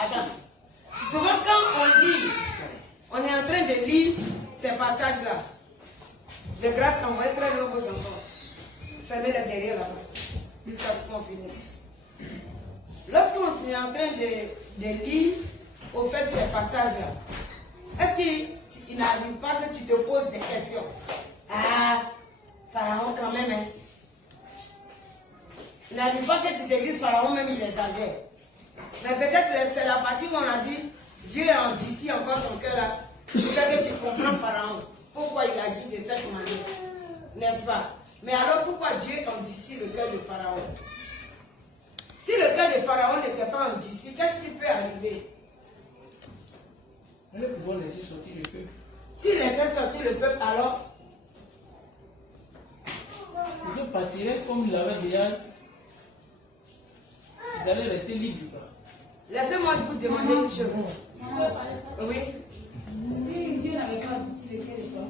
Attends. Souvent quand on lit, on est en train de lire ces passages-là. De grâce, envoyez très loin vos enfants. Fermez les derrière là-bas. Jusqu'à ce qu'on finisse. Lorsqu'on est en train de lire, au fait, ces passages-là, est-ce qu'il n'arrive pas que tu te poses des questions? Ah, Pharaon quand même, hein. Il n'arrive pas que tu te dises Pharaon même, il exagère. Mais peut-être c'est la partie où on a dit, Dieu endurcit encore son cœur là. C'est que tu comprends Pharaon. Pourquoi il agit de cette manière? N'est-ce pas? Mais alors pourquoi Dieu endurcit le cœur de Pharaon? Si le cœur de Pharaon n'était pas endurci, qu'est-ce qui peut arriver? Il va pouvoir laisser sortir le peuple. S'il laissait sortir le peuple, alors Le peuple partirait comme il avait déjà. Ils allaient rester libres. laissez-moi vous demander une chose. Oui. Si Dieu n'avait pas dit sur le cœur de toi,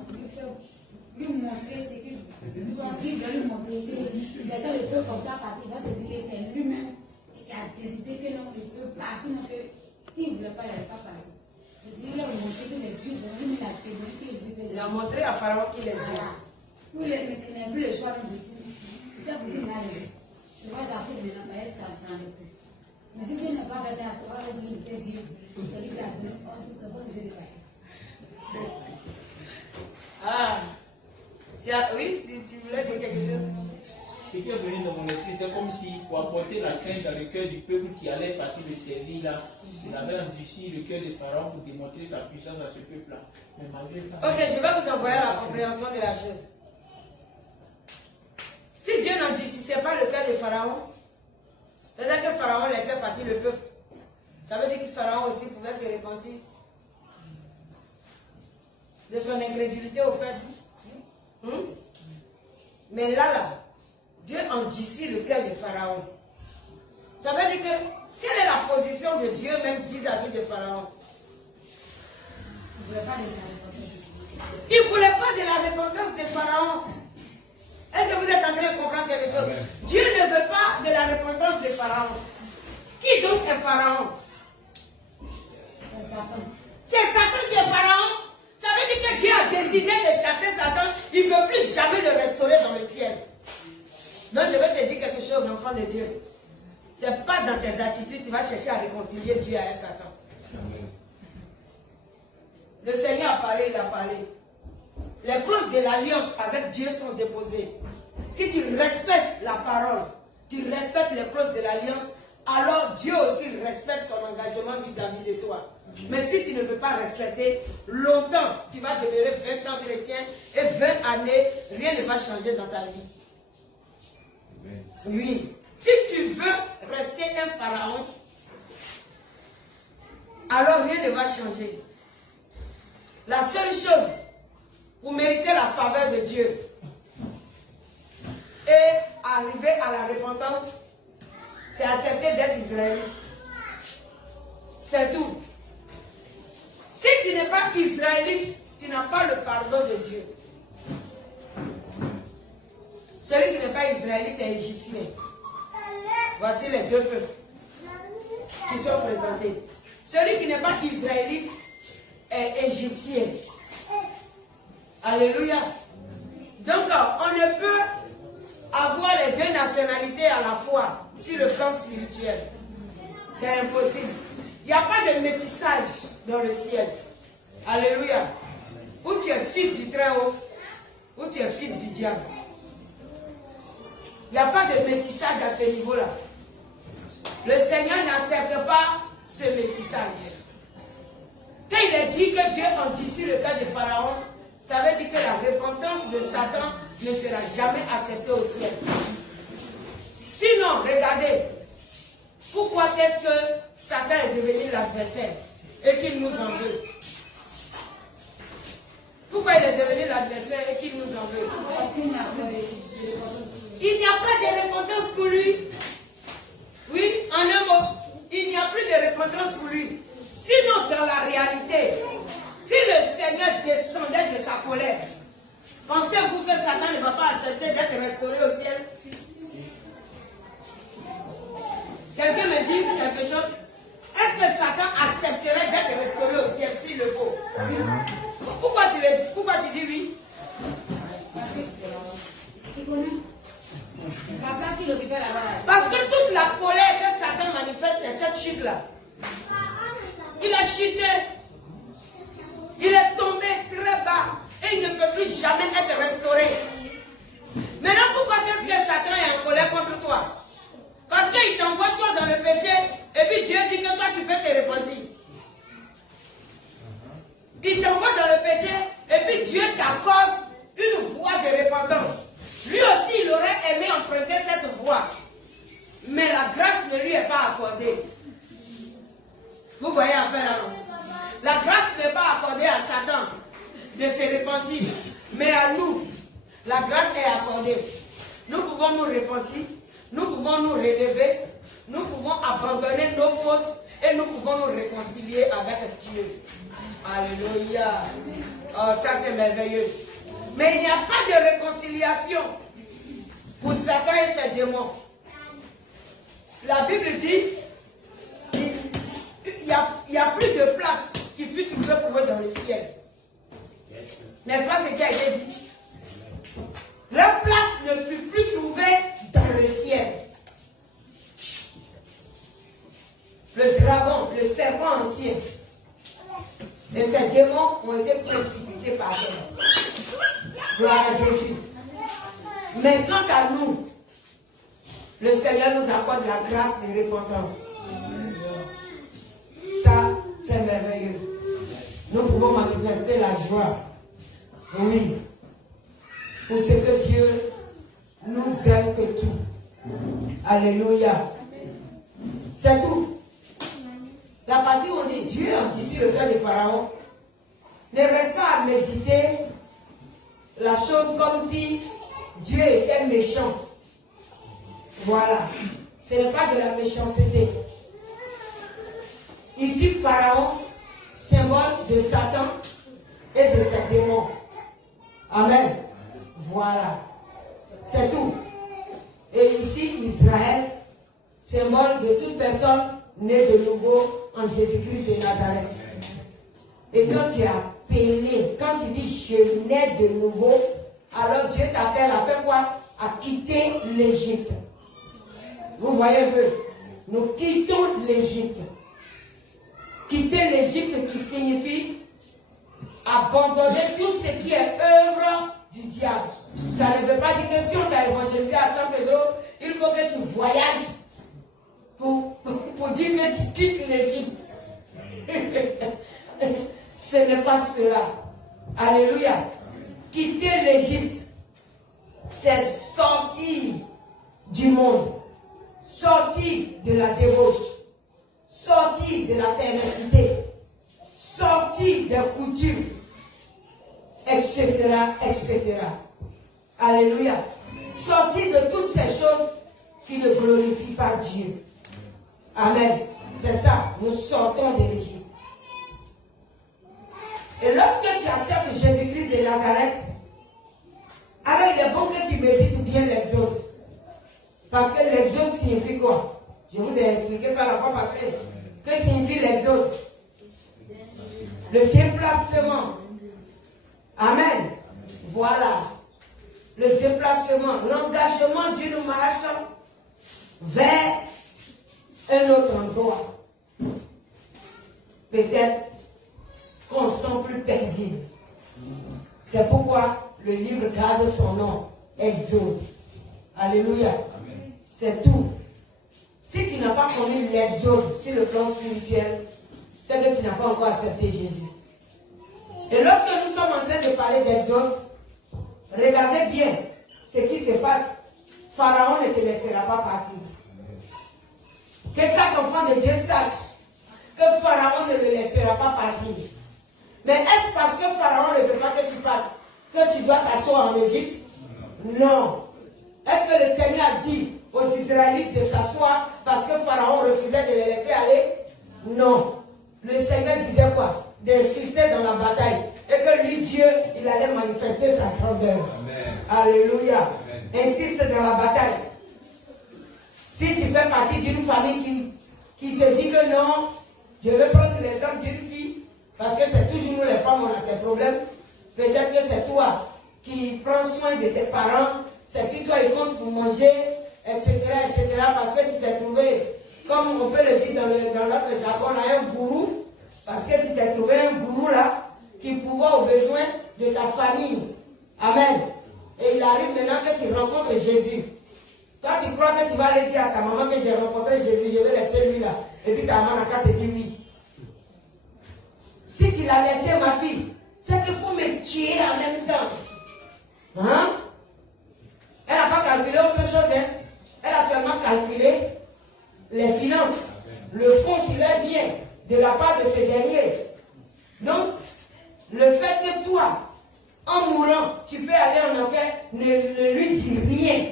lui montrer ce qu'il veut lui montrer, il laissait le peuple comme ça partir, il va se dire que c'est lui-même qui a décidé que non, il peut passer, sinon que s'il ne voulait pas, il n'allait pas passer. Je suis là pour montrer que les dieux, lui, il a témoigné que Jésus était Il a montré à Pharaon qu'il est Dieu. Pour les plus le choix de dire, c'est pas possible de laisser. C'est vrai, ça fait maintenant, mais ça s'en est. Mais si Dieu n'a pas fait ça, ça va dire qu'il était Dieu. C'est lui qui a donné ordre, c'est bon, Dieu de passer. Ah, oui, tu voulais dire quelque chose? Ce qui est venu dans mon esprit, c'est comme si, pour apporter la crainte dans le cœur du peuple qui allait partir le servir là, il avait endurci le cœur de Pharaon pour démontrer sa puissance à ce peuple-là. Mais malgré ça. Ok, je vais vous envoyer à la compréhension de la chose. Si Dieu n'endurcissait pas le cœur de Pharaon, c'est-à-dire que Pharaon laissait partir le peuple. Ça veut dire que Pharaon aussi pouvait se repentir de son incrédulité au fait. Mais là, Dieu endurcit le cœur de Pharaon. Ça veut dire que, quelle est la position de Dieu même vis-à-vis de Pharaon? Il ne voulait pas de sa repentance. Il ne voulait pas de la repentance de Pharaon. Est-ce que vous êtes en train de comprendre quelque chose? Amen. Dieu ne veut pas de la repentance de Pharaon. Qui donc est Pharaon? C'est Satan. C'est Satan qui est Pharaon. Ça veut dire que Dieu a décidé de chasser Satan. Il ne veut plus jamais le restaurer dans le ciel. Donc je vais te dire quelque chose, enfant de Dieu. Ce n'est pas dans tes attitudes que tu vas chercher à réconcilier Dieu à un Satan. Amen. Le Seigneur a parlé, il a parlé. Les clauses de l'alliance avec Dieu sont déposées. Si tu respectes la parole, tu respectes les clauses de l'alliance, alors Dieu aussi respecte son engagement vis-à-vis de toi. Mais si tu ne veux pas respecter, longtemps, tu vas demeurer 20 ans chrétien et 20 années, rien ne va changer dans ta vie. Oui. Si tu veux rester un pharaon, alors rien ne va changer. La seule chose pour mériter la faveur de Dieu et arriver à la repentance, c'est accepter d'être israélite. C'est tout. Si tu n'es pas israélite, tu n'as pas le pardon de Dieu. Celui qui n'est pas israélite est égyptien. Voici les deux peuples qui sont présentés. Celui qui n'est pas israélite est égyptien. Alléluia. Donc, on ne peut avoir les deux nationalités à la fois sur le plan spirituel. C'est impossible. Il n'y a pas de métissage dans le ciel. Alléluia. Ou tu es fils du Très-Haut, ou tu es fils du diable. Il n'y a pas de métissage à ce niveau-là. Le Seigneur n'accepte pas ce métissage. Quand il est dit que Dieu endurcit le cœur de Pharaon, ça veut dire que la repentance de Satan ne sera jamais acceptée au ciel. Sinon, regardez, pourquoi est-ce que Satan est devenu l'adversaire et qu'il nous en veut? Pourquoi il est devenu l'adversaire et qu'il nous en veut? Parce qu'il n'y a pas de repentance. Il n'y a pas de repentance pour lui. Oui, en un mot, il n'y a plus de repentance pour lui. Sinon, dans la réalité, si le Seigneur descendait de sa colère, pensez-vous que Satan ne va pas accepter d'être restauré au ciel? Quelqu'un me dit quelque chose? Est-ce que Satan le dis? Pourquoi tu dis oui? Tu connais? La place qu'il occupait là-bas. Parce que toute la colère que Satan manifeste, c'est cette chute-là. Il a chuté. Il est tombé très bas. Et il ne peut plus jamais être restauré. Maintenant, pourquoi est-ce que Satan est en colère contre toi? Parce qu'il t'envoie toi dans le péché. Et puis Dieu dit que toi, tu peux te repentir. Il t'envoie dans le péché. Et puis Dieu t'accorde une voie de repentance. Lui aussi, il aurait aimé emprunter cette voie. Mais la grâce ne lui est pas accordée. Vous voyez affaire là, non? La grâce n'est pas accordée à Satan de se repentir. Mais à nous, la grâce est accordée. Nous pouvons nous repentir. Nous pouvons nous relever. Nous pouvons abandonner nos fautes. Et nous pouvons nous réconcilier avec Dieu. Alléluia. Oh, ça c'est merveilleux. Mais il n'y a pas de réconciliation pour Satan et ses démons. La Bible dit il n'y a plus de place qui fut trouvée pour eux dans le ciel. N'est-ce pas ce qui a été dit? Leur place ne fut plus trouvée dans le ciel. Le dragon, le serpent ancien et ses démons ont été précipités par terre. Gloire à Jésus. Mais quant à nous, le Seigneur nous accorde la grâce de repentance. Ça, c'est merveilleux. Nous pouvons manifester la joie. Oui. Pour ce que Dieu nous aime que tout. Alléluia. C'est tout. La partie où on dit Dieu endurcit le cœur de Pharaon. Ne reste pas à méditer la chose comme si Dieu était méchant. Voilà. Ce n'est pas de la méchanceté. Ici, Pharaon, symbole de Satan et de ses démons. Amen. Voilà. C'est tout. Et ici, Israël, symbole de toute personne née de nouveau en Jésus-Christ de Nazareth. Et quand tu es appelé, quand tu dis je nais de nouveau, alors Dieu t'appelle à faire quoi? À quitter l'Égypte. Vous voyez un peu? Nous quittons l'Égypte. Quitter l'Égypte qui signifie abandonner tout ce qui est œuvre du diable. Ça ne veut pas dire que si on t'a évangélisé à San Pedro, il faut que tu voyages pour dire que tu quittes l'Égypte. Ce n'est pas cela. Alléluia. Quitter l'Égypte, c'est sortir du monde, sortir de la débauche, sortir de la perversité, sortir des coutumes, etc., etc. Alléluia. Sortir de toutes ces choses qui ne glorifient pas Dieu. Amen. C'est ça. Nous sortons de l'Égypte. Et lorsque tu acceptes Jésus-Christ de Nazareth, alors il est bon que tu médites bien l'Exode. Parce que l'Exode signifie quoi? Je vous ai expliqué ça la fois passée. Que signifie l'Exode? Le déplacement. Amen. Voilà. Le déplacement, l'engagement d'une marche vers un autre endroit. Peut-être qu'on ne sent plus paisible. C'est pourquoi le livre garde son nom, Exode. Alléluia. C'est tout. Si tu n'as pas connu l'exode sur le plan spirituel, c'est que tu n'as pas encore accepté Jésus. Et lorsque nous sommes en train de parler d'exode, regardez bien ce qui se passe. Pharaon ne te laissera pas partir. Que chaque enfant de Dieu sache que Pharaon ne le laissera pas partir. Mais est-ce parce que Pharaon ne veut pas que tu partes que tu dois t'asseoir en Égypte? Non. Est-ce que le Seigneur a dit aux Israélites de s'asseoir parce que Pharaon refusait de les laisser aller? Non. Le Seigneur disait quoi? D'insister dans la bataille. Et que lui, Dieu, il allait manifester sa grandeur. Amen. Alléluia. Amen. Insiste dans la bataille. Si tu fais partie d'une famille qui se dit que non, je veux prendre l'exemple d'une fille, parce que c'est toujours nous les femmes, on a ces problèmes. Peut-être que c'est toi qui prends soin de tes parents. C'est si toi ils comptent pour manger, etc., etc. Parce que tu t'es trouvé, comme on peut le dire dans notre jargon, là, un gourou. Parce que tu t'es trouvé un gourou là qui pourvoit aux besoins de ta famille. Amen. Et il arrive maintenant que tu rencontres Jésus. Toi, tu crois que tu vas aller dire à ta maman que j'ai rencontré Jésus, je vais laisser lui là. Et puis ta maman n'a qu'à te dire oui. Si tu l'as laissé, ma fille, c'est qu'il faut me tuer en même temps. Hein? Elle n'a pas calculé autre chose. Hein? Elle a seulement calculé les finances, le fonds qui leur vient de la part de ce dernier. Donc, le fait que toi, en mourant, tu peux aller en enfer, ne lui dis rien.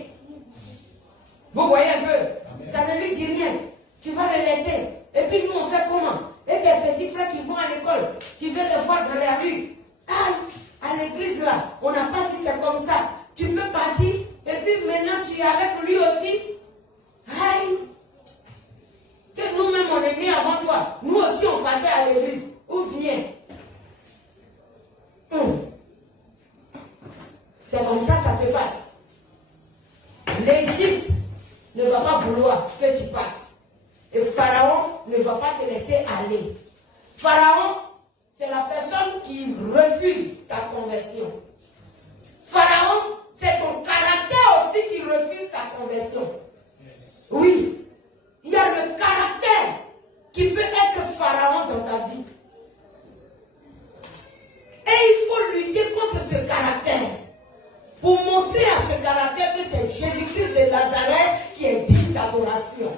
Vous voyez un peu? Amen. Ça ne lui dit rien. Tu vas le laisser. Et puis nous, on fait comment? Et tes petits frères qui vont à l'école, tu veux les voir dans la rue. Ah, à l'église là, on n'a pas dit c'est comme ça. Tu peux partir, et puis maintenant tu es avec lui aussi. Aïe! Que nous-mêmes on est nés avant toi. Nous aussi on partait à l'église. Ou bien. C'est comme ça ça se passe. L'Égypte ne va pas vouloir que tu passes. Et Pharaon ne va pas te laisser aller. Pharaon, c'est la personne qui refuse ta conversion. Pharaon, c'est ton caractère aussi qui refuse ta conversion. Oui, il y a le caractère qui peut être Pharaon dans ta vie. Et il faut lutter contre ce caractère. Pour montrer à ce caractère que c'est Jésus-Christ de Nazareth qui est digne d'adoration.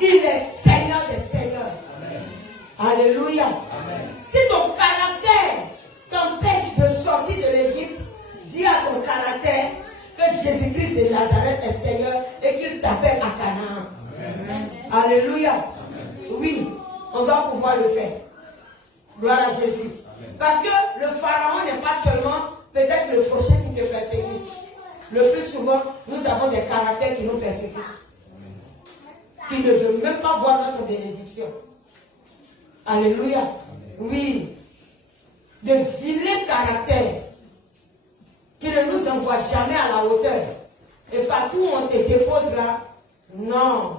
Il est Seigneur des Seigneurs. Amen. Alléluia. Amen. Si ton caractère t'empêche de sortir de l'Égypte, dis à ton caractère que Jésus-Christ de Nazareth est Seigneur et qu'il t'appelle à Canaan. Amen. Alléluia. Amen. Oui, on doit pouvoir le faire. Gloire à Jésus. Amen. Parce que le Pharaon n'est pas seulement peut-être le prochain qui te persécute. Le plus souvent, nous avons des caractères qui nous persécutent. Qui ne veulent même pas voir notre bénédiction. Alléluia. Amen. Oui. De vilains caractères qui ne nous envoient jamais à la hauteur. Et partout où on te dépose là, non.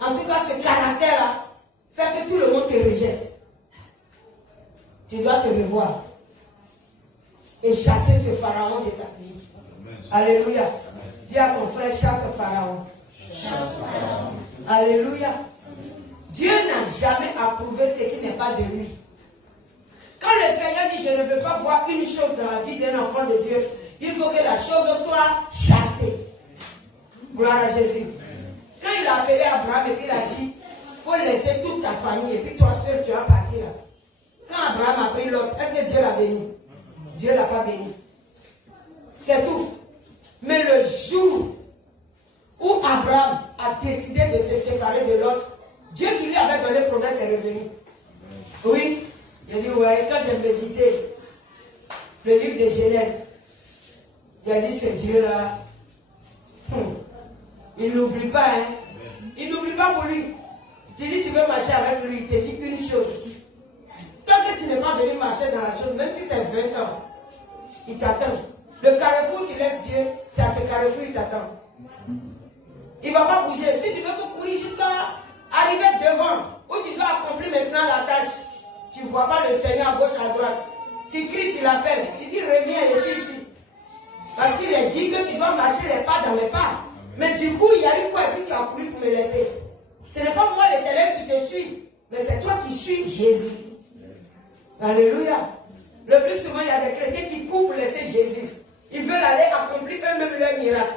En tout cas, ce caractère-là fait que tout le monde te rejette. Tu dois te revoir et chasser ce pharaon de ta vie. Alléluia. Amen. Dis à ton frère, chasse ce pharaon. Chasse pharaon. Alléluia. Amen. Dieu n'a jamais approuvé ce qui n'est pas de lui. Quand le Seigneur dit, je ne veux pas voir une chose dans la vie d'un enfant de Dieu, il faut que la chose soit chassée. Gloire à Jésus. Quand il a appelé Abraham et puis il a dit, il faut laisser toute ta famille et puis toi seul tu vas partir là. Quand Abraham a pris l'autre, est-ce que Dieu l'a béni? Dieu ne l'a pas béni. C'est tout. Mais le jour où Abraham a décidé de se séparer de l'autre, Dieu qui lui avait donné promesse est revenu. Oui. Il a dit, ouais, quand j'ai médité le livre de Genèse, il a dit, ce Dieu-là, il n'oublie pas, hein. Il n'oublie pas pour lui. Tu dis, tu veux marcher avec lui, il te dit une chose. Tant que tu n'es pas venu marcher dans la chose, même si c'est 20 ans, il t'attend. Le carrefour, tu laisses Dieu, c'est à ce carrefour, il t'attend. Il ne va pas bouger. Si tu veux, il faut courir jusqu'à arriver devant, où tu dois accomplir maintenant la tâche. Tu ne vois pas le Seigneur à gauche, à droite. Tu cries, tu l'appelles. Il dit, reviens ici. Parce qu'il a dit que tu dois marcher les pas dans les pas. Mais du coup, il y a eu quoi et puis tu as couru pour me laisser. Ce n'est pas moi l'Éternel qui te suis, mais c'est toi qui suis Jésus. Alléluia. Le plus souvent, il y a des chrétiens qui courent pour laisser Jésus. Ils veulent aller accomplir eux-mêmes leur miracle.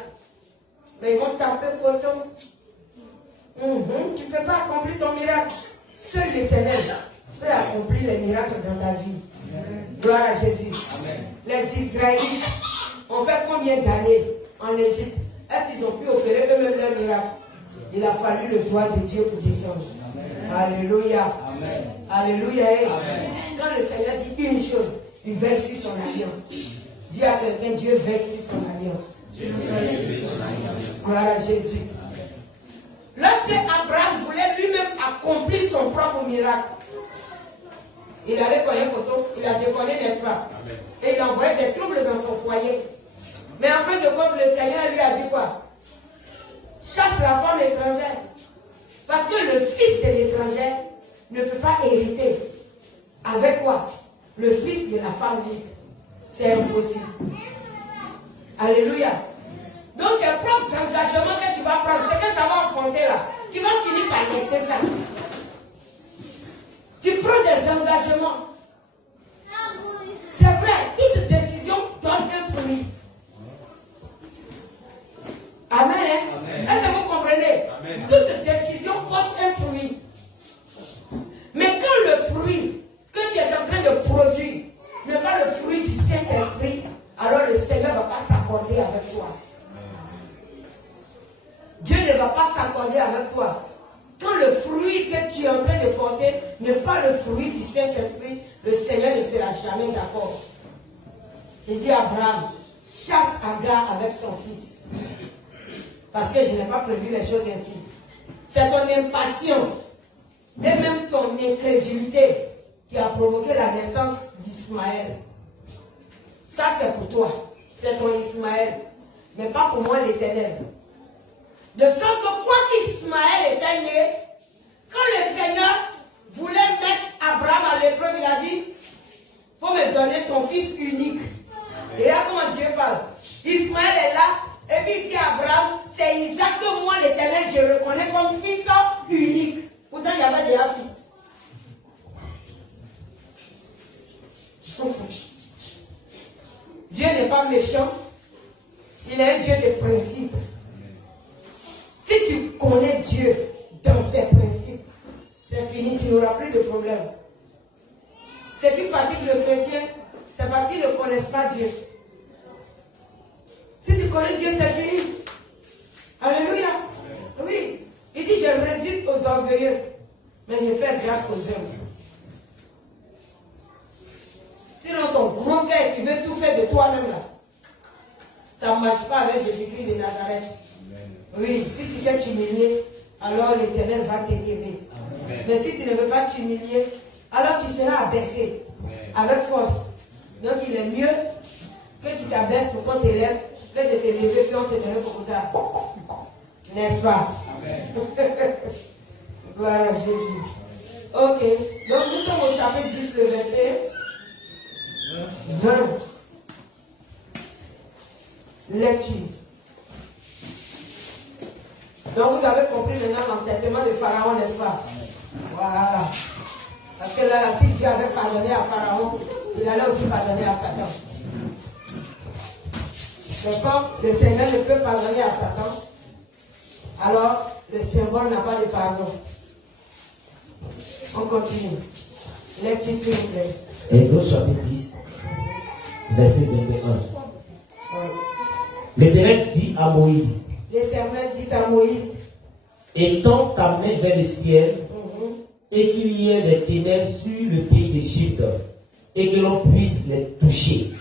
Mais ils vont taper poteau. Tu ne peux pas accomplir ton miracle. Seul l'Éternel peut accomplir les miracles dans ta vie. Amen. Gloire à Jésus. Amen. Les Israélites ont fait combien d'années en Égypte? Est-ce qu'ils ont pu opérer eux-mêmes leur miracle? Il a fallu le doigt de Dieu pour descendre. Amen. Alléluia. Amen. Alléluia. Amen. Quand le Seigneur dit une chose, il veille sur son alliance. Dis à quelqu'un, Dieu veille sur son alliance. Dieu veille sur son alliance. Gloire à Jésus. Lorsque Abraham voulait lui-même accomplir son propre miracle, Il allait cogner poteau, il a déconné, n'est-ce pas? Et il envoyait des troubles dans son foyer. Mais en fin de compte, le Seigneur lui a dit quoi? Chasse la femme étrangère. Parce que le fils de l'étranger ne peut pas hériter. Avec quoi? Le fils de la femme libre. C'est impossible. Alléluia. Donc, tes propres engagements que tu vas prendre, c'est que ça va affronter là. Tu vas finir par laisser ça. Tu prends des engagements. C'est vrai, toute décision donne un fruit. Amen. Hein? Est-ce que vous comprenez? Amen. Toute décision porte un fruit. Mais quand le fruit que tu es en train de produire n'est pas le fruit du Saint-Esprit, alors le Seigneur ne va pas s'accorder avec toi. Dieu ne va pas s'accorder avec toi. Quand le fruit que tu es en train de porter n'est pas le fruit du Saint-Esprit, le Seigneur ne sera jamais d'accord. Il dit à Abraham, chasse Agar avec son fils. Parce que je n'ai pas prévu les choses ainsi. C'est ton impatience et même ton incrédulité qui a provoqué la naissance d'Ismaël. Ça c'est pour toi. C'est ton Ismaël. Mais pas pour moi l'Éternel. De sorte que quoi qu'Ismaël était né, quand le Seigneur voulait mettre Abraham à l'épreuve, il a dit, il faut me donner ton fils unique. Et là comment Dieu parle. Ismaël est là, et puis il dit à Abraham, c'est Isaac que moi l'Éternel, je reconnais comme fils unique. Pourtant il y avait déjà fils. Dieu n'est pas méchant, il est un Dieu de principe. Si tu connais Dieu dans ses principes, c'est fini, tu n'auras plus de problème. Ce qui fatigue le chrétien, c'est parce qu'ils ne connaissent pas Dieu. Si tu connais Dieu, c'est fini. Alléluia. Oui. Il dit, je résiste aux orgueilleux, mais je fais grâce aux hommes. Sinon, ton gros cœur qui veut tout faire de toi-même là, ça ne marche pas avec Jésus-Christ de Nazareth. Oui, si tu sais t'humilier, alors l'Éternel va t'élever. Mais si tu ne veux pas t'humilier, alors tu seras abaissé avec force. Donc il est mieux que tu t'abaisses pour qu'on t'élève, que de t'élever puis on te donne beaucoup tard. N'est-ce pas? Gloire à Jésus. Ok, donc nous sommes au chapitre 10, le verset 20. Lecture. Donc vous avez compris maintenant l'entêtement de Pharaon, n'est-ce pas? Voilà. Parce que là, si Dieu avait pardonné à Pharaon, il allait aussi pardonner à Satan. D'accord? Le Seigneur ne peut pardonner à Satan. Alors, le symbole n'a pas de pardon. On continue. Lecture s'il vous plaît. Exode chapitre 10, verset 21. L'Éternel dit à Moïse, l'Éternel dit à Moïse, étends ta main vers le ciel, et qu'il y ait des ténèbres sur le pays d'Égypte, et que l'on puisse les toucher.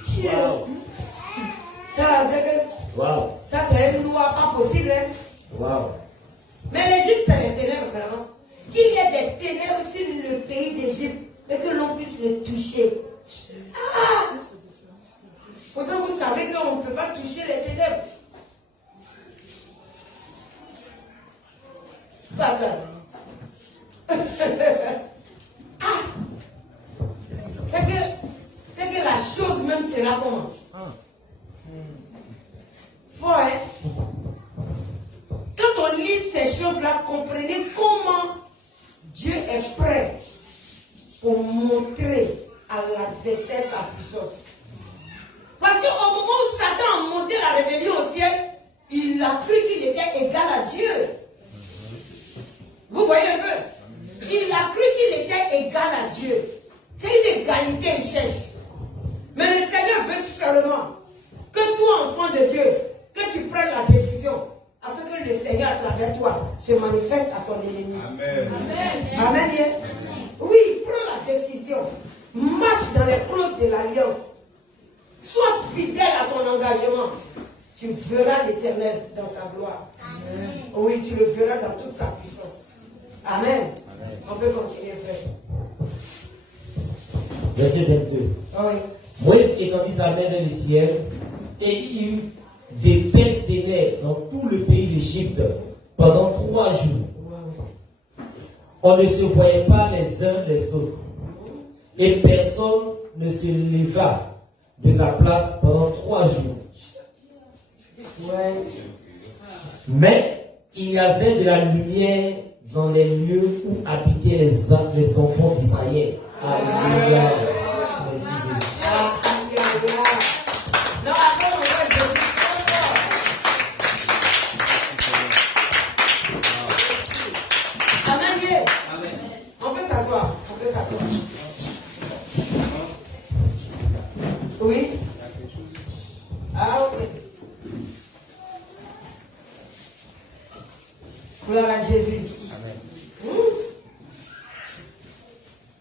Wow. Ça, c'est une loi pas possible. Hein? Wow. Mais l'Égypte, c'est les ténèbres, vraiment. Qu'il y ait des ténèbres sur le pays d'Égypte, et que l'on puisse les toucher. Ah! Pourtant, vous savez qu'on ne peut pas toucher les ténèbres. Ah! C'est que la chose même sera comment? Faut, hein? Quand on lit ces choses-là, comprenez comment Dieu est prêt pour montrer à l'adversaire sa puissance. Parce qu'au moment où Satan a monté la rébellion au ciel, il a cru qu'il était égal à Dieu. Vous voyez un peu? Il a cru qu'il était égal à Dieu. C'est une égalité qu'il cherche. Mais le Seigneur veut seulement que toi, enfant de Dieu, que tu prennes la décision afin que le Seigneur à travers toi se manifeste à ton ennemi. Amen. Amen. Amen. Yes. Oui, prends la décision. Marche dans les clauses de l'alliance. Sois fidèle à ton engagement. Tu verras l'Éternel dans sa gloire. Amen. Oui, tu le verras dans toute sa puissance. Amen. Amen. On peut continuer, frère. verset 22. Ah oui. Moïse étendit sa main vers le ciel et il y eut d'épaisses ténèbres dans tout le pays d'Égypte pendant 3 jours. On ne se voyait pas les uns les autres et personne ne se leva de sa place pendant 3 jours. Ouais. Mais il y avait de la lumière dans les lieux où habitaient les enfants d'Israël. Alléluia. Merci Jésus. Non, après, on va se Amen. On peut s'asseoir. On peut s'asseoir. Oui. Ah, ok. Gloire à Jésus.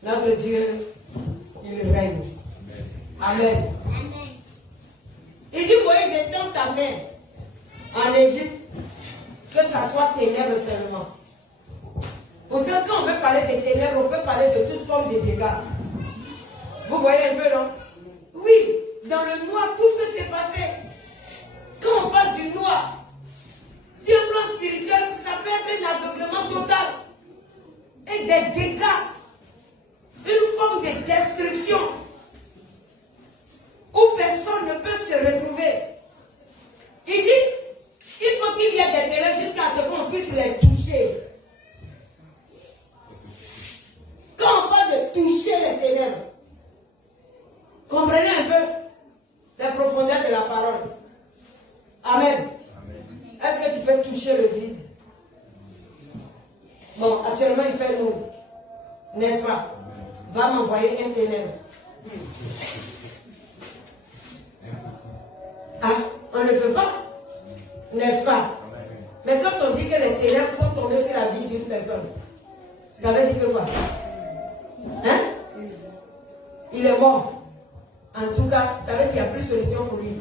Notre Dieu, il règne. Amen. Il dit, Moïse, étends ta main en Égypte, que ça soit ténèbres seulement. Pourtant, quand on veut parler des ténèbres, on peut parler de toute forme de dégâts. Vous voyez un peu, non? Oui, dans le noir, tout peut se passer. Quand on parle du noir, sur un plan spirituel, ça peut être un aveuglement total. Et des dégâts. Une forme de destruction. Où personne ne peut se retrouver. Il dit, il faut qu'il y ait des ténèbres jusqu'à ce qu'on puisse les toucher. Quand on parle de toucher les ténèbres, comprenez un peu la profondeur de la parole. Amen. Est-ce que tu peux toucher le vide? Bon, actuellement il fait nous, n'est-ce pas? Va m'envoyer un ténèbre. Ah, on ne peut pas, n'est-ce pas? Mais quand on dit que les ténèbres sont tombées sur la vie d'une personne, ça veut dire que quoi? Hein? Il est mort. En tout cas, ça veut dire qu'il n'y a plus de solution pour lui.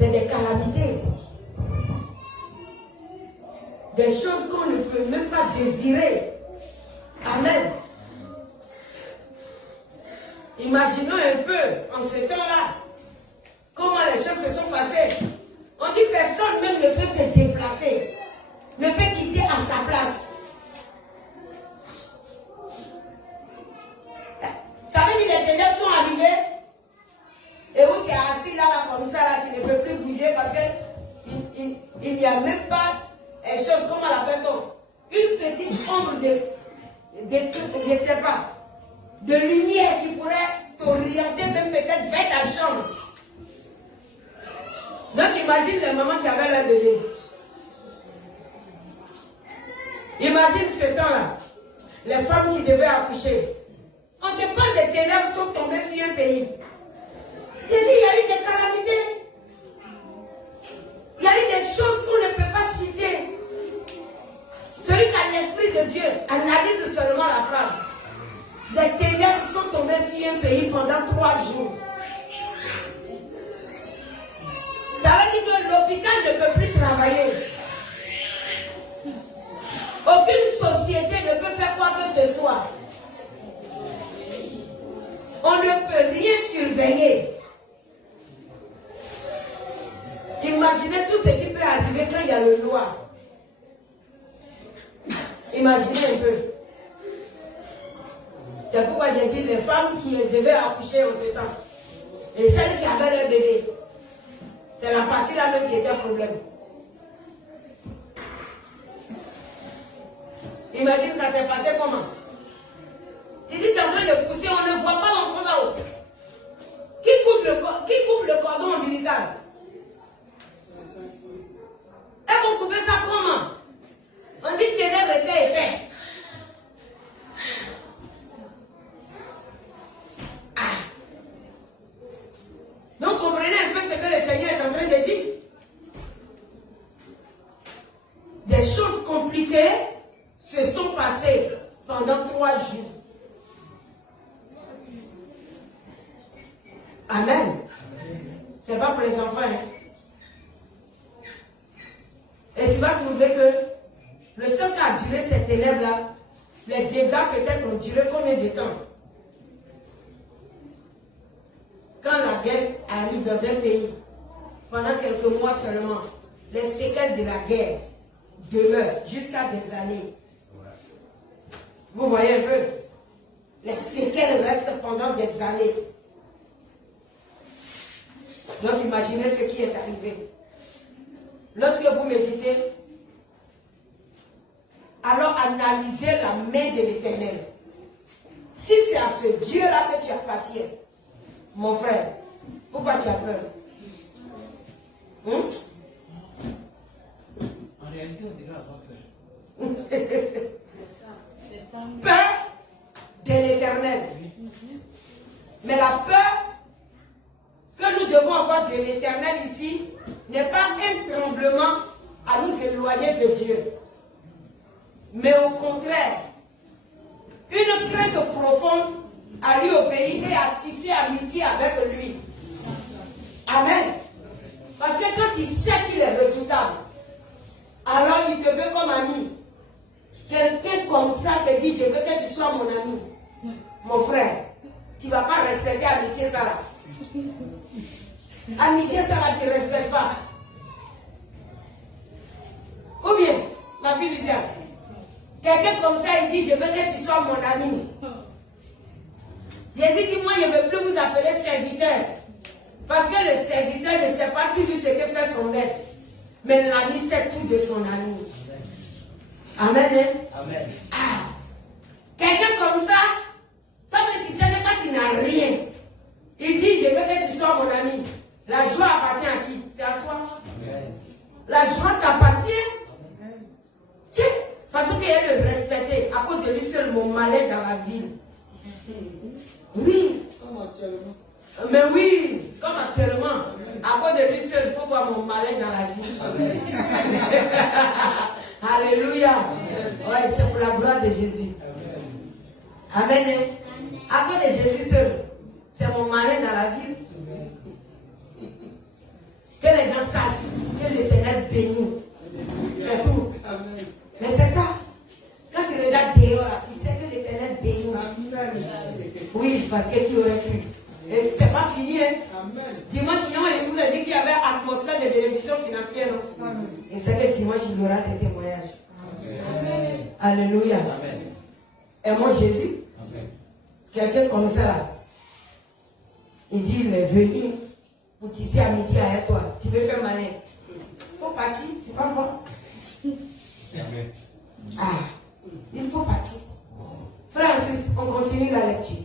C'est des calamités. Des choses qu'on ne peut même pas désirer. Amen. Imaginons un peu, en ce temps-là, comment les choses se sont passées. On dit que personne même ne peut se déplacer, ne peut quitter à sa place. Ça veut dire que les ténèbres sont arrivées et où tu es assis là, comme ça, là, tu ne peux plus bouger parce qu'il n'y a même pas des choses, comment l'appelle-t-on? Une petite ombre je ne sais pas, de lumière qui pourrait t'orienter même peut-être vers ta chambre. Donc imagine les mamans qui avaient leur bébé. Imagine ce temps-là, les femmes qui devaient accoucher. On te parle des ténèbres sont tombées sur un pays. Il y a eu des calamités. Il y a eu des choses qu'on ne peut pas citer. Celui qui a l'esprit de Dieu analyse seulement la phrase. Des ténèbres sont tombées sur un pays pendant 3 jours. Ça veut dire que l'hôpital ne peut plus travailler. Aucune société ne peut faire quoi que ce soit. On ne peut rien surveiller. Imaginez tout ce qui peut arriver quand il y a le noir. Imaginez un peu. C'est pourquoi j'ai dit les femmes qui devaient accoucher en ce temps. Et celles qui avaient leur bébé. C'est la partie là même qui était un problème. Imagine ça s'est passé comment? Tu dis, tu es en train de pousser, on ne voit pas l'enfant là-haut. Qui coupe le cordon ombilical? Elles vont couper ça comment? On dit que tes lèvres étaient épais. Donc comprenez un peu ce que le Seigneur est en train de dire. Des choses compliquées se sont passées pendant 3 jours. Amen. C'est pas pour les enfants. Hein? Et tu vas trouver que le temps qu'a duré cet élève-là, les dégâts peut-être ont duré combien de temps? quand la guerre arrive dans un pays, pendant quelques mois seulement, les séquelles de la guerre demeurent jusqu'à des années. Vous voyez un peu? Les séquelles restent pendant des années. Donc imaginez ce qui est arrivé. Lorsque vous méditez, alors analysez la main de l'Éternel. Si c'est à ce Dieu-là que tu appartiens, mon frère, pourquoi tu as peur? En réalité, on dirait avoir peur. Peur de l'Éternel. Mais la peur que nous devons avoir de l'Éternel ici n'est pas un tremblement à nous éloigner de Dieu. Mais au contraire, une crainte profonde à lui obéir et à tisser amitié avec lui. Amen. Parce que quand il sait qu'il est redoutable, alors il te veut comme ami. Quelqu'un comme ça te dit, je veux que tu sois mon ami. Mon frère, tu ne vas pas respecter amitié ça là. Amitié ça là, tu ne respectes pas. Ou bien, ma fille Lysia, quelqu'un comme ça, il dit, je veux que tu sois mon ami. Jésus dit, moi, je ne veux plus vous appeler serviteur. Parce que le serviteur ne sait pas toujours ce que fait son maître. Mais l'ami sait tout de son ami. Amen. Hein? Amen. Ah. Quelqu'un comme ça, toi-même tu sais que toi tu n'as rien. Il dit, je veux que tu sois mon ami. La joie appartient à qui? C'est à toi. Amen. La joie t'appartient. Tiens, façon qu'il est le respecter. À cause de lui seul, mon malheur dans la ville. Oui. Mais oui, comme actuellement, à cause de lui seul, il faut voir mon malheur dans la vie. Alléluia. Ouais, c'est pour la gloire de Jésus. Amen. À cause de Jésus seul, c'est mon malheur dans la vie. Que les gens sachent que l'Éternel bénit. C'est tout. Mais c'est ça. Quand tu regardes dehors, là, tu sais que l'Éternel bénit. Oui, parce que tu aurais pu. Et c'est pas fini, hein? Dimanche, il vous a dit qu'il y avait atmosphère de bénédiction financière. Et c'est que dimanche, il y aura des témoignages. Alléluia. Et moi, Jésus, quelqu'un comme ça, là, il dit, il est venu pour tisser amitié avec toi. Tu veux faire malin. Il faut partir, tu vas voir. Ah, il faut partir. Frère en Christ, on continue la lecture.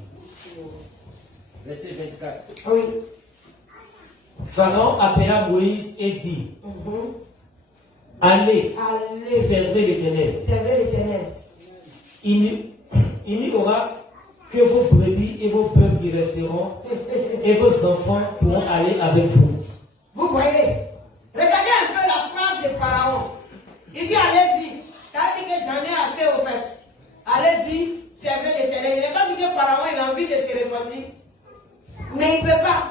Verset 24. Oui. Pharaon appela Moïse et dit, allez, Allez, servez l'Éternel. servez l'Éternel. Il n'y aura que vos brebis et vos bœufs qui resteront, et vos enfants pourront aller avec vous. Vous voyez, regardez un peu la phrase de Pharaon. Il dit allez-y. Ça dit que j'en ai assez au fait. Allez-y, servez l'Éternel. Il n'a pas dit que Pharaon il a envie de se repentir. Mais il ne peut pas.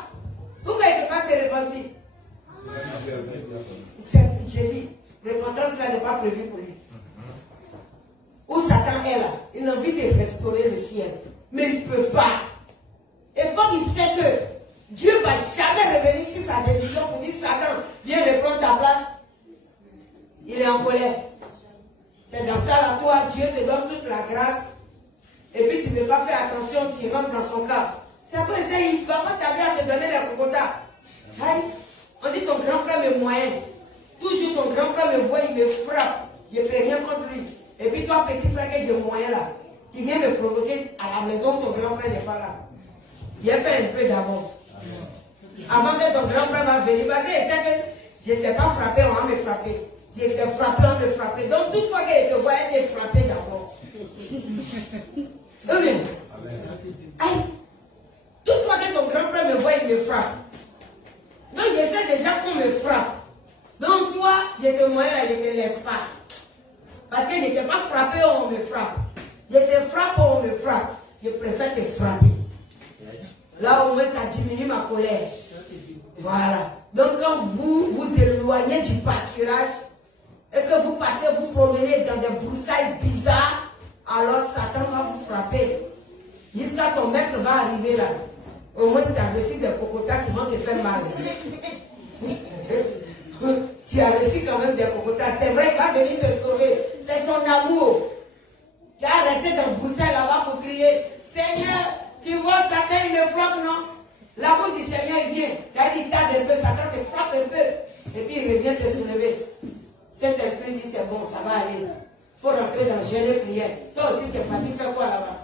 Pourquoi il ne peut pas se repentir? Je dis, repentance là n'est pas prévue pour lui. Où Satan est là, il a envie de restaurer le ciel. Mais il ne peut pas. Et comme il sait que Dieu ne va jamais revenir sur sa décision pour dire Satan, viens reprendre ta place, il est en colère. C'est dans ça là, toi, Dieu te donne toute la grâce. Et puis tu ne veux pas faire attention, tu rentres dans son cadre. C'est après ça, il ne va pas tarder à te donner les cocotas. On dit ton grand frère me moyen. Toujours ton grand frère me voit, il me frappe. Je ne fais rien contre lui. Et puis toi, petit frère que j'ai moyen là, tu viens me provoquer à la maison, ton grand frère n'est pas là. Viens faire un peu d'abord. Avant que ton grand frère va venir, parce que je n'étais pas frappé, on va me frapper. J'étais frappé, on me frappait. Donc toute fois qu'il te voit, elle te frappé d'abord. Amen. Aïe. Toutefois que ton grand frère me voit, il me frappe. Donc j'essaie déjà qu'on me frappe. Donc toi, je te moyen, je ne te laisse pas. Parce que je n'étais pas frappé, on me frappe. Je te frappe, on me frappe. Je préfère te frapper. Là au moins ça diminue ma colère. Voilà. Donc quand vous vous éloignez du pâturage et que vous partez vous promener dans des broussailles bizarres, alors Satan va vous frapper. Jusqu'à ton maître va arriver là. Au moins, tu as reçu des cocotas qui vont te faire mal. Tu as reçu quand même des cocotas. C'est vrai, il va venir te sauver. C'est son amour. Tu as resté dans Bruxelles là-bas pour crier, Seigneur, tu vois, Satan, il me frappe, non? L'amour du Seigneur, il vient. C'est-à-dire qu'il tarde un peu, Satan te frappe un peu. Et puis il revient te soulever. Saint-Esprit dit, c'est bon, ça va aller. Il faut rentrer dans le jeûne et prière. Toi aussi, tu es parti faire quoi là-bas?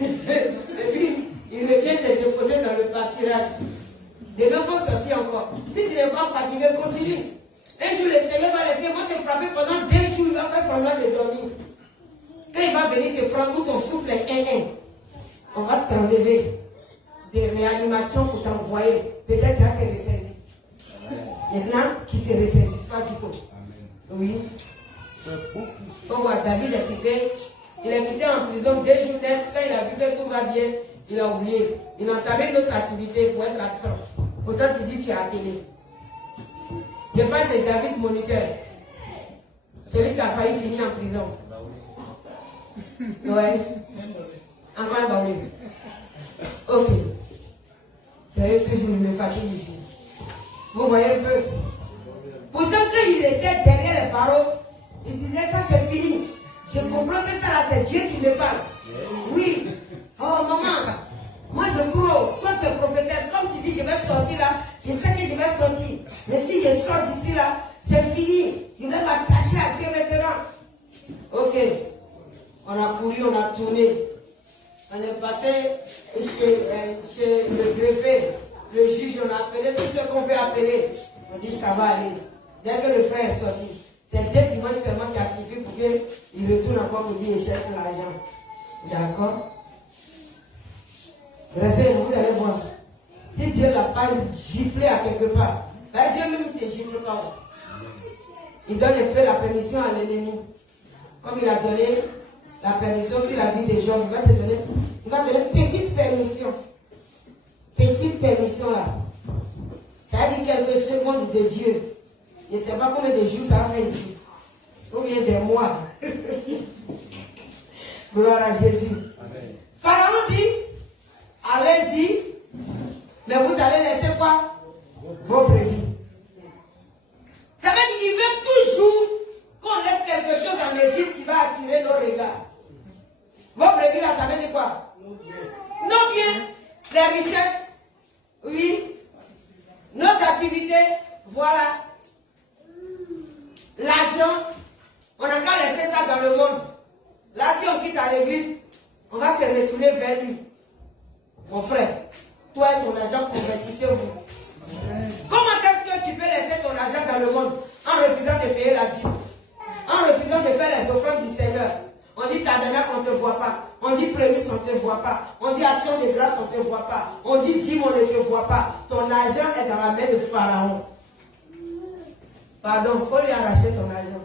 Et puis, il revient te déposer dans le pâturage. Demain, il faut sortir encore. Si tu n'es pas fatigué, continue. Un jour, le Seigneur va laisser moi te frapper pendant 2 jours. Il va faire semblant de dormir. Quand il va venir te prendre, où ton souffle est 1-1, on va t'enlever des réanimations pour t'envoyer. Peut-être tu vas te ressaisir. Maintenant, qui ne se ressaisissent pas du tout. Oui. On voit David est quitté. Il est quitté en prison 2 jours net. Quand il a vu que tout va bien, il a oublié. Il a entamé d'autres activités pour être absent. Pourtant, tu dis tu as appelé. Je parle de David Moniteur. Celui qui a failli finir en prison. Ouais. Encore un baoulé. Ok. C'est toujours, il me fatigue ici. Vous voyez un peu. Pourtant, quand il était derrière les barreaux, il disait ça c'est fini. Je comprends que ça là c'est Dieu qui me parle. Oui. Oh maman, moi je crois. Toi tu es prophétesse. Comme tu dis je vais sortir là, je sais que je vais sortir. Mais si je sors d'ici là, c'est fini. Je vais m'attacher à Dieu maintenant. Ok. On a couru, on a tourné. On est passé chez le greffier, le juge, on a appelé tout ce qu'on peut appeler. On dit ça va aller. Dès que le frère est sorti, c'est 2 dimanches seulement qui a suffi pour qu'il retourne encore pour dire il cherche l'argent. D'accord? Restez, vous allez voir. Si Dieu l'a pas giflé à quelque part, ben Dieu même ne te gifle pas. Il donne un peu la permission à l'ennemi. Comme il a donné la permission sur la vie des gens, il va te donner petite permission. Petite permission là. Ça veut dire quelques secondes de Dieu. Je ne sais pas combien de jours ça va faire ici. Combien de mois. Gloire à Jésus. Amen. Pharaon dit, allez-y, mais vous allez laisser quoi? Vos brebis. Ça veut dire qu'il veut toujours qu'on laisse quelque chose en Égypte qui va attirer nos regards. Vos brebis là, ça veut dire quoi? Nos biens, les richesses, oui. Nos activités, voilà. L'argent, on n'a qu'à laisser ça dans le monde. Là, si on quitte à l'église, on va se retourner vers lui. Mon frère, toi et ton argent, convertissez-vous. Comment est-ce que tu peux laisser ton argent dans le monde en refusant de payer la dîme? En refusant de faire les offrandes du Seigneur? On dit tabernacle, on ne te voit pas. On dit prémisse, on ne te voit pas. On dit action de grâce, on ne te voit pas. On dit dîme, on ne te voit pas. Ton argent est dans la main de Pharaon. Pardon, il faut lui arracher ton argent.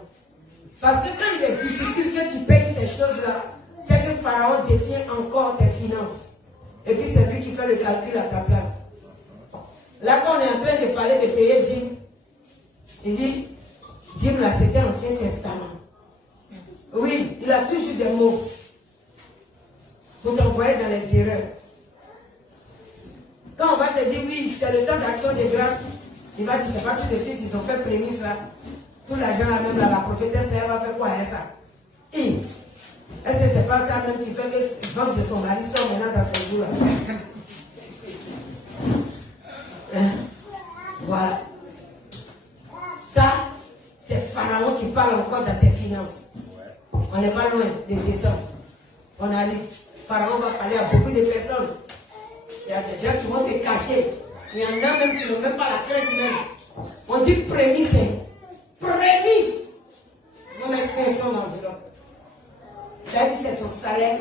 Parce que quand il est difficile que tu payes ces choses-là, c'est que Pharaon détient encore tes finances. Et puis c'est lui qui fait le calcul à ta place. Là, quand on est en train de parler de payer dîme, il dit, dîme là, c'était Ancien Testament. Oui, il a toujours des mots pour t'envoyer dans les erreurs. Quand on va te dire, oui, c'est le temps d'action de grâce, il va dire, c'est pas tout de suite, ils ont fait prémisse là. Tout l'argent là même là, la prophétesse, elle va faire quoi avec ça? Et est-ce que c'est pas ça même qui fait que le ventre de son mari sort maintenant dans ces jours-là? Voilà. Ça, c'est Pharaon qui parle encore dans tes finances. On n'est pas loin de descendre. On arrive. Pharaon va parler à beaucoup de personnes. Il y a des gens qui vont se cacher. Il y en a même qui n'ont même pas la crainte même. On dit prémisse. Prémisse. On met 500 environ. C'est-à-dire c'est son salaire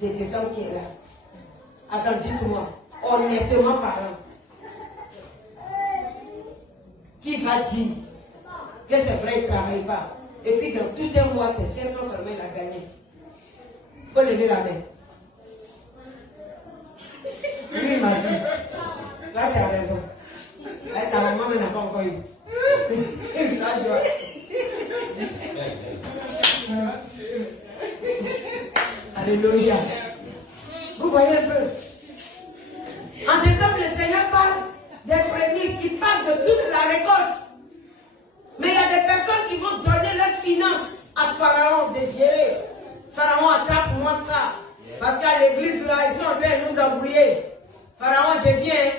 de décembre qui est là. Attends, dites-moi, honnêtement parlant, qui va dire que c'est vrai, il ne travaille pas. Et puis dans tout un mois, c'est 500 seulement il a gagné. Il faut lever la main. Lui, ma fille. Là, tu as raison. Là, ta maman n'a pas encore eu. Il ça joie. Alléluia. Vous voyez un peu. finance à Pharaon de gérer. Pharaon, attrape-moi ça. Parce qu'à l'église, là, ils sont en train de nous embrouiller. Pharaon, je viens.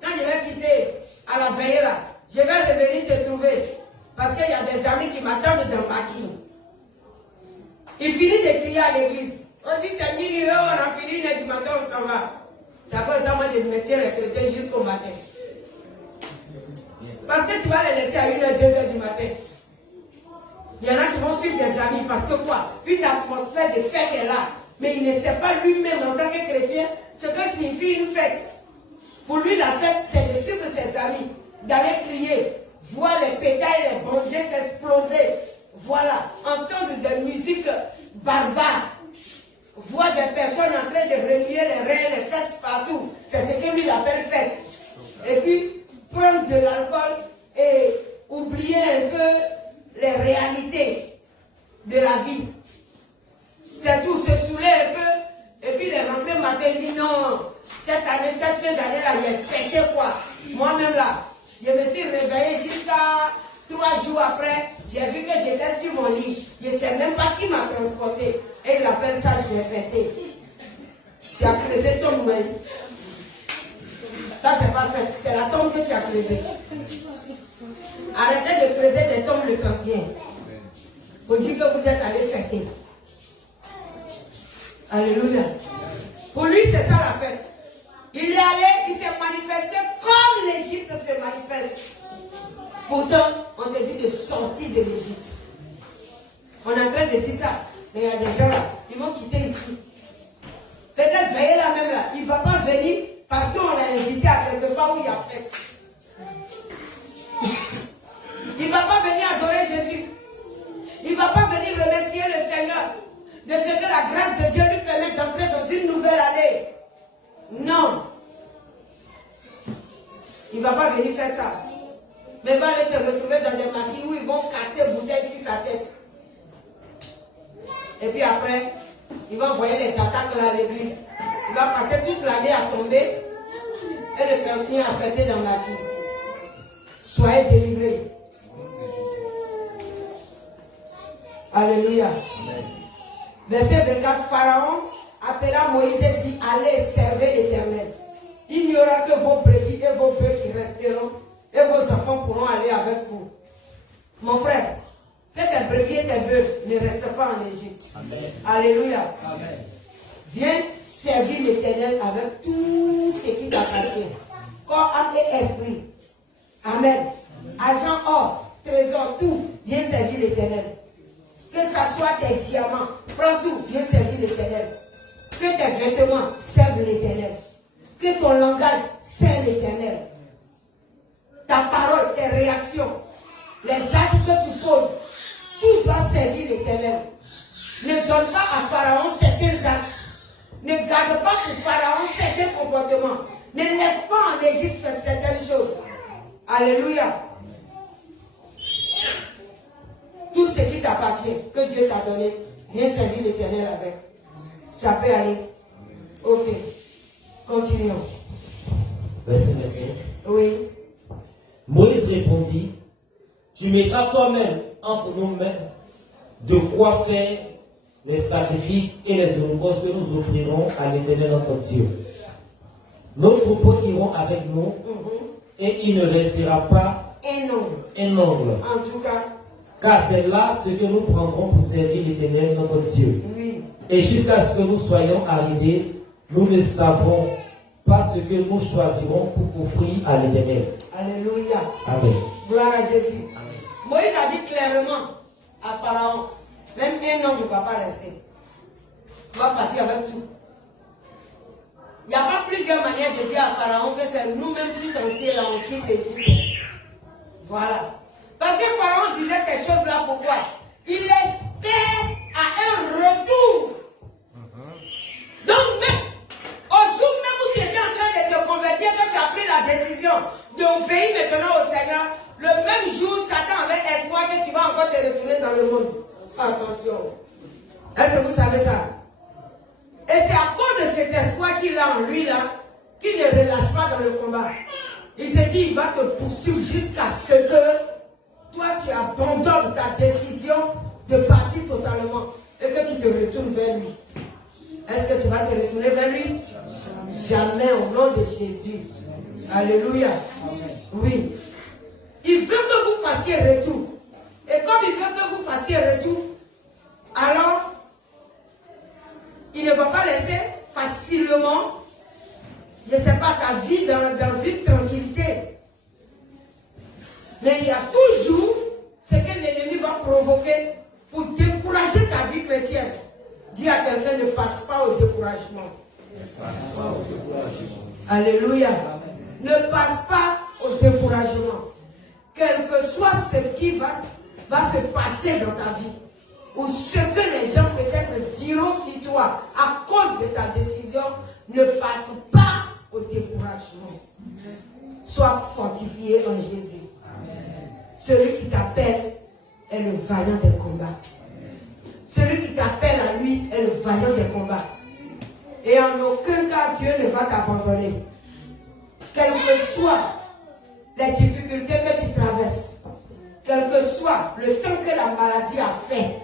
Quand je vais quitter à la veillée, là, je vais revenir te trouver. Parce qu'il y a des amis qui m'attendent dans ma quille. Il finit de crier à l'église. On dit, c'est minuit, on a fini, du matin, on s'en va. C'est à cause de ça, moi, je me tiens les chrétiens jusqu'au matin. Parce que tu vas les laisser à 1h, 2h du matin. Il y en a qui vont suivre des amis. Parce que quoi? Une atmosphère de fête est là. Mais il ne sait pas lui-même, en tant que chrétien, ce que signifie une fête. Pour lui, la fête, c'est de suivre ses amis, d'aller crier, voir les pétales, les bronzés s'exploser. Voilà, entendre des musiques barbares. Voir des personnes en train de remuer les reins, les fesses partout. C'est ce que lui il appelle fête. Et puis, prendre de l'alcool et oublier un peu les réalités de la vie. C'est tout, se saouler un peu. Et puis, les rentrées matin, il dit non, cette année, cette fin d'année là, il a fêté quoi. Moi-même là, je me suis réveillé jusqu'à 3 jours après, j'ai vu que j'étais sur mon lit. Je ne sais même pas qui m'a transporté. Et il appelle ça, j'ai fêté. Tu as creusé ton noël. Ça, c'est pas fait. C'est la tombe que tu as creusée. Arrêtez de creuser des tombes le quantien. Pour dire que vous êtes allé fêter. Alléluia. Pour lui, c'est ça la fête. Il est allé, il s'est manifesté comme l'Égypte se manifeste. Pourtant, on te dit de sortir de l'Égypte. On est en train de dire ça. Mais il y a des gens là, ils vont quitter ici. Peut-être veiller là même là. Il ne va pas venir parce qu'on l'a invité à quelque part où il y a fête. Il ne va pas venir adorer Jésus. Il ne va pas venir remercier le Seigneur de ce que la grâce de Dieu lui permet d'entrer dans une nouvelle année. Non. Il ne va pas venir faire ça. Mais il va aller se retrouver dans des maquis où ils vont casser bouteilles sur sa tête. Et puis après, il va envoyer les attaques à l'église. Il va passer toute l'année à tomber et le continuer à fêter dans la vie. Soyez délivrés. Alléluia. Verset 24, Pharaon appela Moïse et dit, allez servir l'Éternel. Il n'y aura que vos brebis et vos bœufs qui resteront, et vos enfants pourront aller avec vous. Mon frère, que tes brebis et tes bœufs ne restent pas en Égypte. Amen. Alléluia. Amen. Viens servir l'Éternel avec tout ce qui t'appartient. Corps, âme et esprit. Amen. Argent, or, trésor, tout. Viens servir l'Éternel. Que ça soit tes diamants, prends tout, viens servir l'Éternel. Que tes vêtements servent l'Éternel. Que ton langage serve l'Éternel. Ta parole, tes réactions, les actes que tu poses, tout doit servir l'Éternel. Ne donne pas à Pharaon certains actes. Ne garde pas pour Pharaon certains comportements. Ne laisse pas en Égypte certaines choses. Alléluia. Tout ce qui t'appartient, que Dieu t'a donné, viens servir l'Éternel avec. Ça peut aller. Ok. Continuons. Verset 25. Oui. Moïse répondit, tu mettras toi-même entre nos mains de quoi faire les sacrifices et les holocaustes que nous offrirons à l'Éternel notre Dieu. Nos troupeaux iront avec nous et il ne restera pas un ongle. En tout cas. Car c'est là ce que nous prendrons pour servir l'Éternel notre Dieu. Oui. Et jusqu'à ce que nous soyons arrivés, nous ne savons pas ce que nous choisirons pour offrir à l'Éternel. Alléluia. Amen. Gloire à Jésus. Amen. Moïse a dit clairement à Pharaon, même un homme ne va pas rester. Il va partir avec tout. Il n'y a pas plusieurs manières de dire à Pharaon que c'est nous-mêmes tout entiers là, on quitte l'Égypte. Voilà. Parce que Pharaon disait ces choses-là, pourquoi? Il espère à un retour. Donc même, au jour même où tu étais en train de te convertir, que tu as pris la décision d'obéir maintenant au Seigneur, le même jour, Satan avait espoir que tu vas encore te retourner dans le monde. Attention. Est-ce que vous savez ça? Et c'est à cause de cet espoir qu'il a en lui là, qu'il ne relâche pas dans le combat. Il s'est dit, il va te poursuivre jusqu'à ce que toi tu abandonnes ta décision de partir totalement et que tu te retournes vers lui. Est-ce que tu vas te retourner vers lui? Jamais au nom de Jésus. Alléluia. Oui. Il veut que vous fassiez retour. Et comme il veut que vous fassiez retour, alors il ne va pas laisser facilement, je ne sais pas, ta vie dans une tranquillité. Mais il y a toujours ce que l'ennemi va provoquer pour décourager ta vie chrétienne. Dis à quelqu'un, ne passe pas au découragement. Ne passe pas au découragement. Alléluia. Ne passe pas au découragement. Quel que soit ce qui va se passer dans ta vie, ou ce que les gens peut-être diront sur toi à cause de ta décision, ne passe pas au découragement. Sois fortifié en Jésus. Celui qui t'appelle est le vaillant des combats. Celui qui t'appelle à lui est le vaillant des combats. Et en aucun cas, Dieu ne va t'abandonner. Quelles que soient les difficultés que tu traverses, quel que soit le temps que la maladie a fait,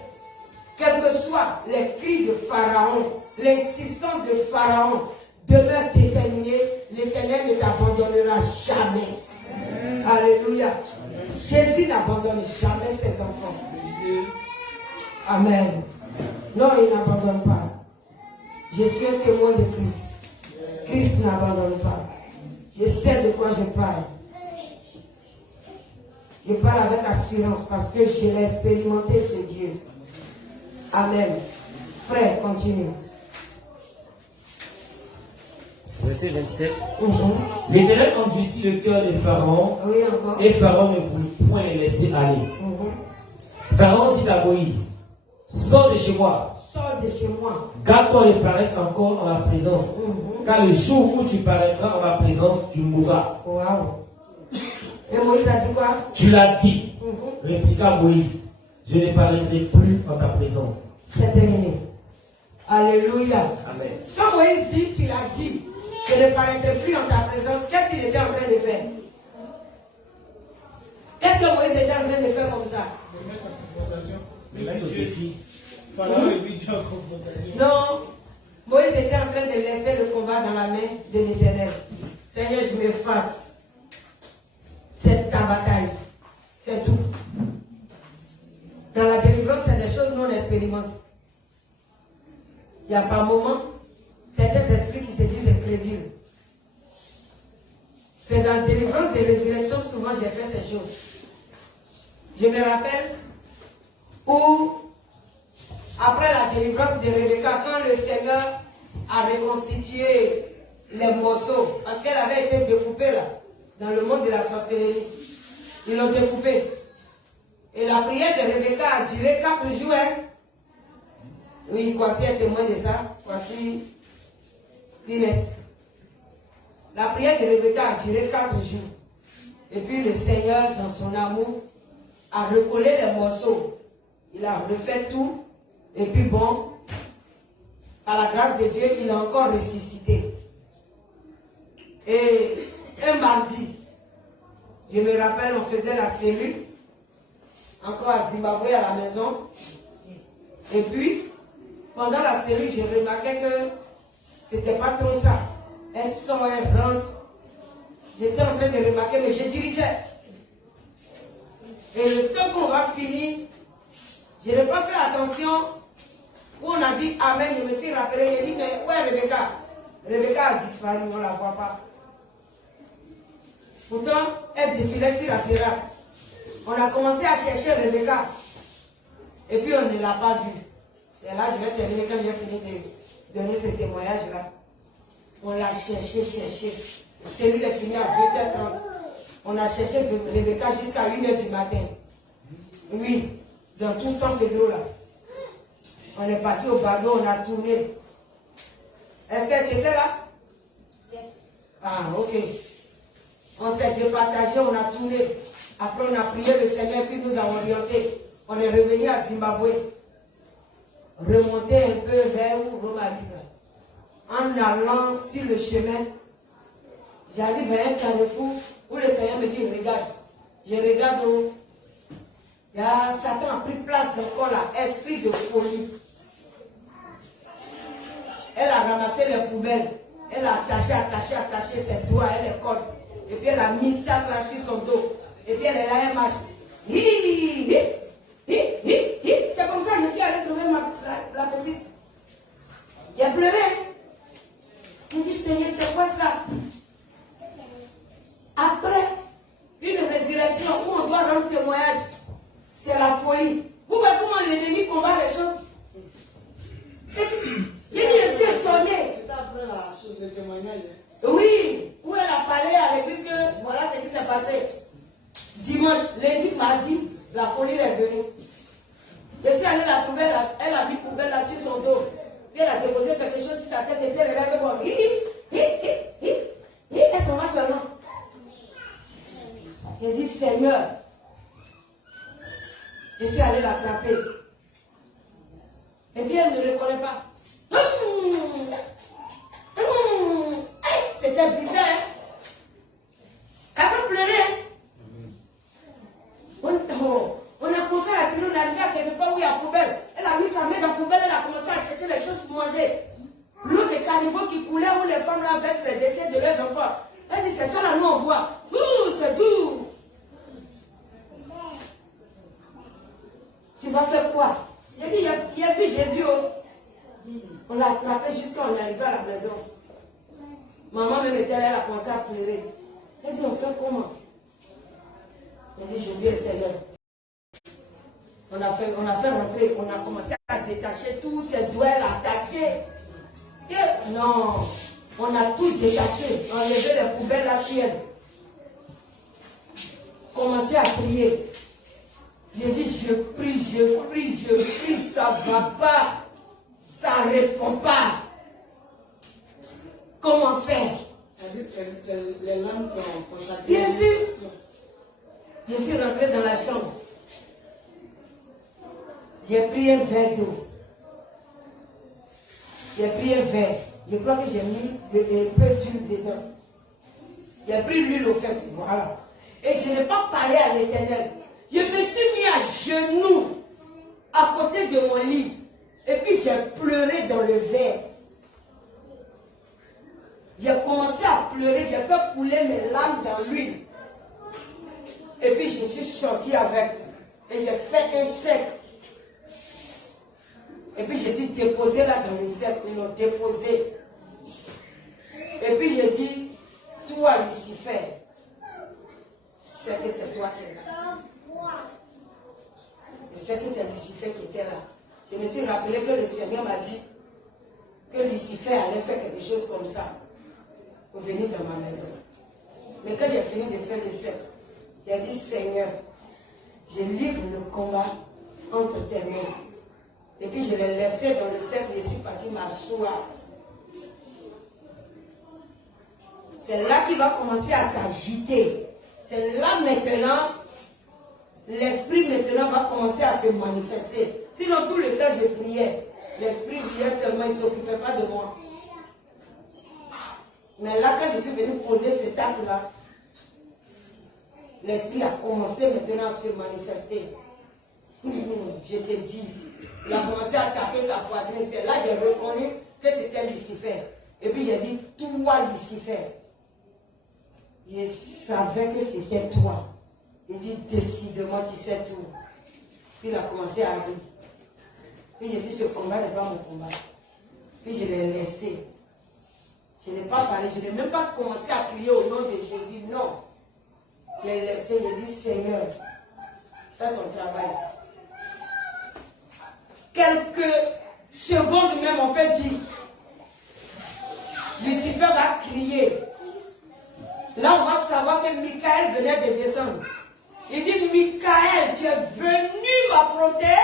quels que soient les cris de Pharaon, l'insistance de Pharaon, demeure déterminé, l'Éternel ne t'abandonnera jamais. Alléluia. Jésus n'abandonne jamais ses enfants. Amen. Non, il n'abandonne pas. Je suis un témoin de Christ. Christ n'abandonne pas. Je sais de quoi je parle. Je parle avec assurance parce que je l'ai expérimenté, ce Dieu. Amen. Frère, continue. Verset 27. L'Éternel endurcit le cœur de Pharaon, Oui, encore. et Pharaon ne voulut point les laisser aller. Pharaon dit à Moïse, sors de chez moi. Sors de chez moi. Garde-toi de paraître encore en ma présence. Car le jour où tu paraîtras en ma présence, tu mourras. Wow. Et Moïse a dit quoi? Tu l'as dit. Répliqua Moïse, je ne paraîtrai plus en ta présence. C'est terminé. Alléluia. Amen. Quand Moïse dit, tu l'as dit, je ne paraîtrai plus en ta présence, qu'est-ce qu'il était en train de faire? Qu'est-ce que Moïse était en train de faire comme ça? De mettre en confrontation. Le mettre au défi. Pharaon et lui Dieu en confrontation. Non. Moïse était en train de laisser le combat dans la main de l'Éternel. Seigneur, je m'efface. C'est ta bataille. C'est tout. Dans la délivrance, c'est des choses non expérimentées. Il n'y a pas un moment, certains esprits qui se disent incrédules. C'est dans la délivrance des résurrections, souvent j'ai fait ces choses. Je me rappelle où, après la délivrance de Rebecca, quand le Seigneur a reconstitué les morceaux, parce qu'elle avait été découpée là, dans le monde de la sorcellerie, ils l'ont découpée. Et la prière de Rebecca a duré 4 jours. Hein? Oui, Kwasi est témoin de ça. Kwasi Linette. La prière de Rebecca a duré 4 jours. Et puis le Seigneur, dans son amour, a recollé les morceaux. Il a refait tout. Et puis bon, par la grâce de Dieu, il a encore ressuscité. Et un mardi, je me rappelle, on faisait la cellule, encore à Zimbabwe, à la maison. Et puis, pendant la cellule, j'ai remarqué que c'était pas trop ça. Elle sort, elle rentre. J'étais en train de remarquer, mais je dirigeais. Et le temps qu'on va finir, je n'ai pas fait attention. Où on a dit Amen, je me suis rappelé, j'ai dit, mais où est Rebecca? Rebecca a disparu, on ne la voit pas. Pourtant, elle défilait sur la terrasse. On a commencé à chercher Rebecca. Et puis on ne l'a pas vue. C'est là que je vais terminer quand j'ai fini de donner ce témoignage-là. On l'a cherché. Celui est fini à 20h30. On a cherché Rebecca jusqu'à 1h du matin. Oui, dans tout San Pedro là. On est parti au bateau, on a tourné. Est-ce que tu étais là? Yes. Ah, ok. On s'est départagé, on a tourné. Après, on a prié le Seigneur, puis nous avons orienté. On est revenu à Zimbabwe. Remonter un peu vers Romalie. En allant sur le chemin, j'arrive à un carrefour où le Seigneur me dit, regarde. Je regarde où Satan a pris place dans le corps là, esprit de folie. Elle a ramassé les poubelles. Elle a attaché ses doigts et les cordes. Et puis elle a mis ça là sur son dos. Et puis elle est là, elle marche. C'est comme ça que je suis allée trouver la petite. Il a pleuré. Il dit, Seigneur, c'est quoi ça? Après une résurrection où on doit rendre témoignage, c'est la folie. Vous voyez comment l'ennemi combat les choses? Il dit, je suis étonné. C'est après la chose de témoignage. Oui, où elle a parlé à l'église que voilà ce qui s'est passé. Dimanche, lundi, mardi, la folie est venue. Je suis allée la trouver, elle a mis poubelle là sur son dos. Puis elle a déposé quelque chose sur sa tête et puis elle est là avec moi. Elle s'en va seulement. J'ai dit, Seigneur, je suis allée l'attraper. Et puis elle ne me reconnaît pas. C'était bizarre. Hein? Ça fait pleurer. Hein? On a commencé à tirer, on est arrivé à quelque part où il y a poubelle. Elle a mis sa main dans la poubelle, elle a commencé à chercher les choses pour manger. L'eau de caniveau qui coulait où les femmes là versent les déchets de leurs enfants. Elle dit, c'est ça là, nous on boit. C'est doux. Tu vas faire quoi? Il dit, il a vu Jésus. On l'a attrapé jusqu'à on est arrivé à la maison. Maman même était là, elle a commencé à pleurer. Elle dit, on fait comment? Elle dit, Jésus est Seigneur. On a fait rentrer, on a commencé à détacher tous ces doigts attachés. Et non, on a tout détaché, enlevé les poubelles à ciel. Commencé à prier. J'ai dit, je prie, ça ne va pas. Ça ne répond pas. Comment faire? C'est les langues qu'on consacre. Bien sûr. Je suis rentrée dans la chambre. J'ai pris un verre d'eau. J'ai pris un verre. Je crois que j'ai mis un peu d'huile dedans. J'ai pris l'huile au fait. Voilà. Et je n'ai pas parlé à l'Éternel. Je me suis mis à genoux à côté de mon lit. Et puis j'ai pleuré dans le verre. J'ai commencé à pleurer. J'ai fait couler mes larmes dans l'huile. Et puis je suis sortie avec. Et j'ai fait un cercle. Et puis j'ai dit, déposez là dans le cercle. Ils l'ont déposé. Et puis j'ai dit, toi Lucifer, c'est que c'est toi qui es là. Et c'est que c'est Lucifer qui était là. Je me suis rappelé que le Seigneur m'a dit que Lucifer allait faire quelque chose comme ça pour venir dans ma maison. Mais quand il a fini de faire le cercle, il a dit, Seigneur, je livre le combat entre tes mains. Et puis je l'ai laissé dans le cercle et je suis parti m'asseoir. C'est là qu'il va commencer à s'agiter. C'est là maintenant, l'esprit maintenant va commencer à se manifester. Sinon tout le temps je priais. L'esprit priait seulement, il ne s'occupait pas de moi. Mais là quand je suis venu poser ce acte-là, l'esprit a commencé maintenant à se manifester. Je te dis, il a commencé à taper sa poitrine. C'est là que j'ai reconnu que c'était Lucifer. Et puis j'ai dit, toi Lucifer. Je savais que c'était toi. Il dit, décide-moi, tu sais tout. Puis il a commencé à rire. Puis j'ai dit, ce combat n'est pas mon combat. Puis je l'ai laissé. Je n'ai pas parlé, je n'ai même pas commencé à crier au nom de Jésus, non. Je l'ai laissé, j'ai dit, Seigneur, fais ton travail. Quelques secondes même, on peut dire, Lucifer va crier. Là, on va savoir que Michael venait de descendre. Il dit, Michael, tu es venu m'affronter?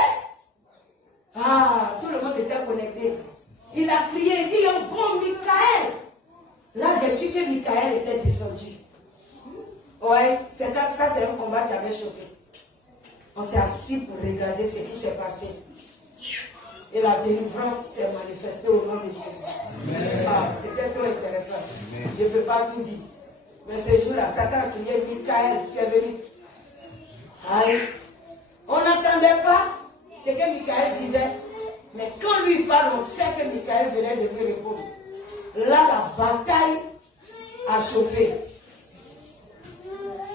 Ah, tout le monde était connecté. Il a crié, il dit, oh bon, Michael. Là, j'ai su que Michael était descendu. Ouais, ça c'est un combat qui avait chauffé. On s'est assis pour regarder ce qui s'est passé. Et la délivrance s'est manifestée au nom de Jésus. Ah, c'était trop intéressant. Je ne peux pas tout dire. Mais ce jour-là, Satan a crié, Michael, tu es venu. Aïe. On n'entendait pas ce que Michael disait. Mais quand lui parle, on sait que Michael venait de lui répondre. Là, la bataille a chauffé.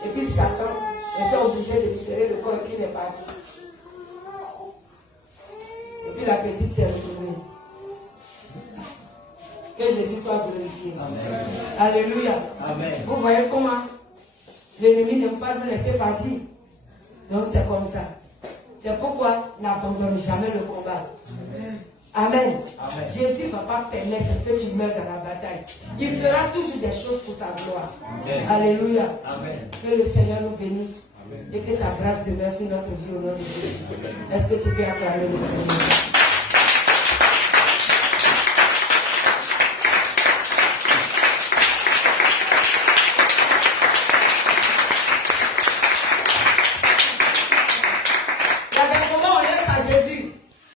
Et puis Satan était obligé de libérer le corps qui est parti. Et puis la petite s'est retournée. Que Jésus soit glorifié. Amen. Alléluia. Amen. Vous voyez comment l'ennemi n'aime pas nous laisser partir. Donc c'est comme ça. C'est pourquoi n'abandonne jamais le combat. Amen. Amen. Jésus ne va pas permettre que tu meurs dans la bataille. Il fera toujours des choses pour sa gloire. Amen. Alléluia. Amen. Que le Seigneur nous bénisse. Amen. Et que sa grâce demeure sur notre vie au nom de Jésus. Est-ce que tu peux acclamer le Seigneur?